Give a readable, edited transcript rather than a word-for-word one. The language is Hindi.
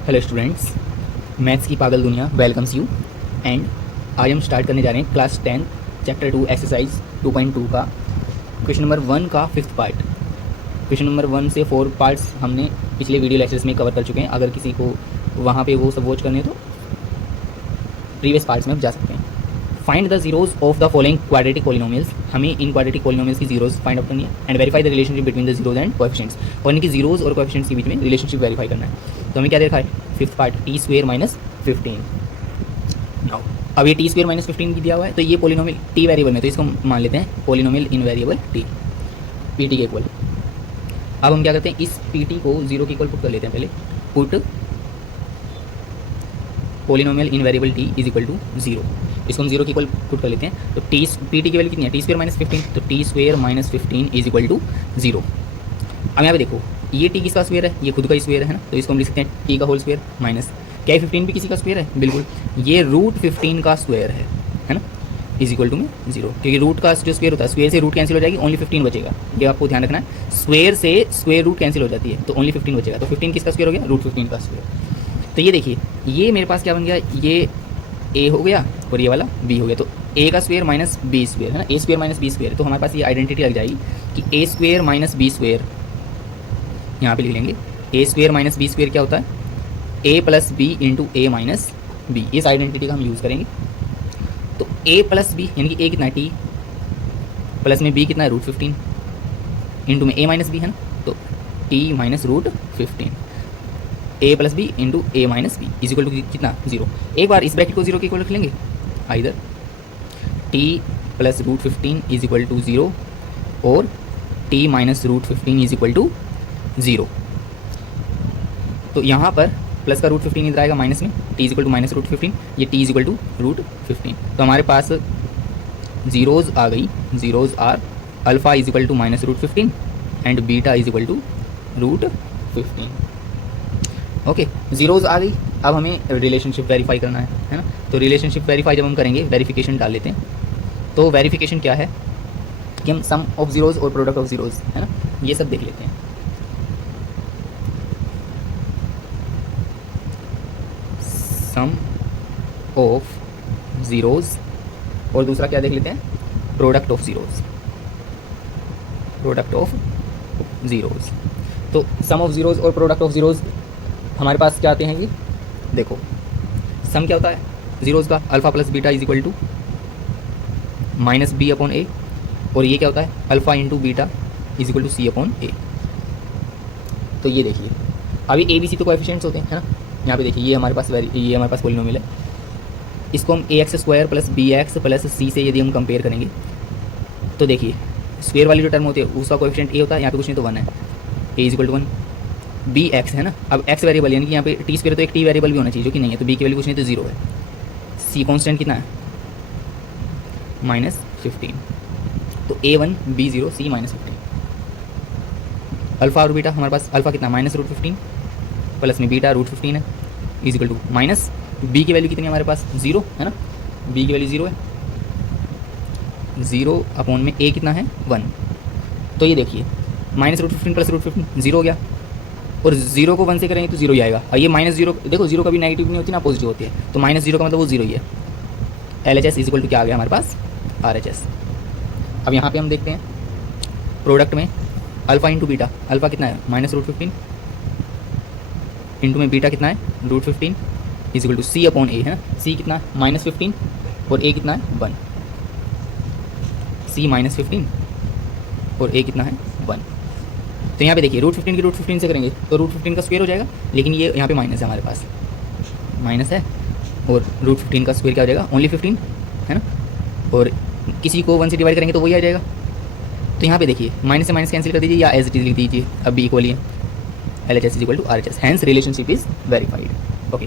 हेलो स्टूडेंट्स, मैथ्स की पागल दुनिया वेलकम्स यू। एंड आज हम स्टार्ट करने जा रहे हैं क्लास 10 चैप्टर 2 एक्सरसाइज 2.2 का क्वेश्चन नंबर 1 का 5th पार्ट। क्वेश्चन नंबर 1 से 4 पार्ट्स हमने पिछले वीडियो लेक्चर्स में कवर कर चुके हैं। अगर किसी को वहाँ पे वो सब वॉच करने तो प्रीवियस पार्ट्स में आप जा सकते हैं। Find the zeros of the following quadratic polynomials. हमें इन क्वाड्रेटिक पॉलिनोमियल्स की जीरोज फाइंड आउट करनी है and verify the relationship between the zeros and coefficients. और इनकी जीरोज और कोएफिशिएंट्स के बीच में रिलेशनशिप वेरीफाई करना है। तो हमें क्या देखा है, 5th part t² minus 15। Now अब ये t² माइनस 15 की दिया हुआ है, तो ये पॉलिनोमियल t वेरिएबल में, तो इसको मान लेते हैं polynomial in variable t pt के इक्वल। अब हम क्या करते हैं, इस pt को 0 के इक्वल पुट कर लेते हैं। पहले put polynomial in variable t is equal to 0, इसको हम 0 के इक्वल पुट कर लेते हैं। तो pt की वैल्यू कितनी है, t² माइनस 15, तो t² minus 15 is equal to 0। अब यहाँ पे देखो, ये t किसका स्क्वायर है, ये खुद का स्क्वायर है ना, तो इसको हम लिख सकते हैं t का होल स्क्वायर माइनस, क्या 15 भी किसी का स्क्वायर है, बिल्कुल ये रूट 15 का स्क्वायर है ना, इज इक्वल टू में 0, क्योंकि रूट का जो स्क्वायर होता है, स्क्वायर से रूट कैंसिल हो जाएगी, ओनली 15 बचेगा। ये आपको ध्यान रखना है, स्क्वायर से स्क्वायर रूट कैंसिल हो जाती है, तो ओनली 15 बचेगा। तो 15 किसका स्क्वायर हो गया, रूट 15 का स्क्वायर। तो ये देखिए, ये मेरे पास क्या बन गया, ये a हो गया और ये वाला b हो गया। तो a का स्क्वायर माइनस b स्क्वायर है ना, a square minus b square. तो हमारे पास ये आइडेंटिटी लग जाएगी कि a square minus b square, यहाँ पे लिख लेंगे a square minus b square क्या होता है, a plus b into a minus b। इस आइडेंटिटी का हम यूज़ करेंगे। तो a प्लस b यानी कि a कितना है, t प्लस में b कितना है, रूट 15 इंटू में a माइनस b है ना, तो t minus root 15, a plus B into A minus B is equal to कितना, 0। एक बार इस ब्रैकेट को 0 के इक्वल रख लेंगे, either t plus root 15 is equal to 0 और t minus root 15 is equal to 0। तो यहाँ पर प्लस का रूट 15 इधर आएगा माइनस में, t is equal to minus root 15, ये t is equal to root 15। तो हमारे पास जीरोज आ गई, zeros are alpha is equal to minus root 15 and beta is equal to root 15। Okay, zeros आ गई। अब हमें रिलेशनशिप वेरीफाई करना है ना। तो रिलेशनशिप वेरीफाई जब हम करेंगे, वेरिफिकेशन डाल लेते हैं। तो वेरिफिकेशन क्या है कि हम सम ऑफ जीरोज और प्रोडक्ट ऑफ जीरोज है ना, ये सब देख लेते हैं। सम ऑफ जीरोज और दूसरा क्या देख लेते हैं, product of zeros, product of zeros. तो सम ऑफ जीरोज और प्रोडक्ट ऑफ जीरोज हमारे पास क्या आते हैं कि देखो, सम क्या होता है जीरोज का, alpha plus beta is equal to minus b upon a, और ये क्या होता है, alpha into beta is equal to c upon a. तो ये देखिए, अभी ए बी सी तो कोएफिशिएंट्स होते हैं है ना। यहाँ पे देखिए, ये हमारे पास पॉलिनोमियल है, इसको हम a x square plus b x plus c से यदि हम कंपेयर करेंगे, तो देखिए स्क्वायर वाली जो टर्म होती है उसका कोएफिशिएंट ए होता है, यहाँ पे कुछ नहीं तो 1 है, a is equal to 1, b x है ना। अब एक्स वेरिएबल यानी कि यहाँ पे टी स्क्वायर, तो एक टी वेरिएबल भी होना चाहिए, जो कि नहीं है, तो बी की वैल्यू कुछ नहीं तो 0 है। सी कॉन्स्टेंट कितना है, माइनस 15, तो A1 B0 C minus 15। Alpha और बीटा हमारे पास, अल्फा कितना माइनस रूट 15 प्लस में बीटा रूट 15 है, is equal to minus B की वैल्यू कितनी है हमारे पास, 0 है ना, बी की वैल्यू 0 है, 0 अपॉन में ए कितना है 1। तो ये देखिए, माइनस रूट 15 प्लस रूट 15 0 हो गया, और 0 को 1 से करेंगे तो 0 ही आएगा। और ये माइनस 0, देखो 0 कभी नेगेटिव नहीं होती ना, पॉजिटिव होती है, तो माइनस 0 का मतलब वो 0 ही है। LHS इज इक्वल टू क्या आ गया हमारे पास, RHS। अब यहाँ पे हम देखते हैं प्रोडक्ट में अल्फा इंटू बीटा, अल्फा कितना है माइनस रूट 15 इंटू में बीटा कितना है root 15 is equal to c upon a है ना। सी कितना माइनस 15 और ए कितना है 1, सी माइनस 15 और ए कितना है 1। तो यहाँ पे देखिए, रूट 15 की रूट 15 से करेंगे तो रूट 15 का स्क्वायर हो जाएगा, लेकिन ये यहाँ पे माइनस है, हमारे पास माइनस है, और रूट 15 का स्क्वायर क्या हो जाएगा, ओनली 15 है ना, और किसी को 1 से डिवाइड करेंगे तो वही आ जाएगा। तो यहाँ पे देखिए, माइनस से माइनस कैंसिल कर दीजिए या एज इट इज लिख दीजिए, अब बी इक्वल है LHS is equal to RHS, hence relationship is verified. Okay.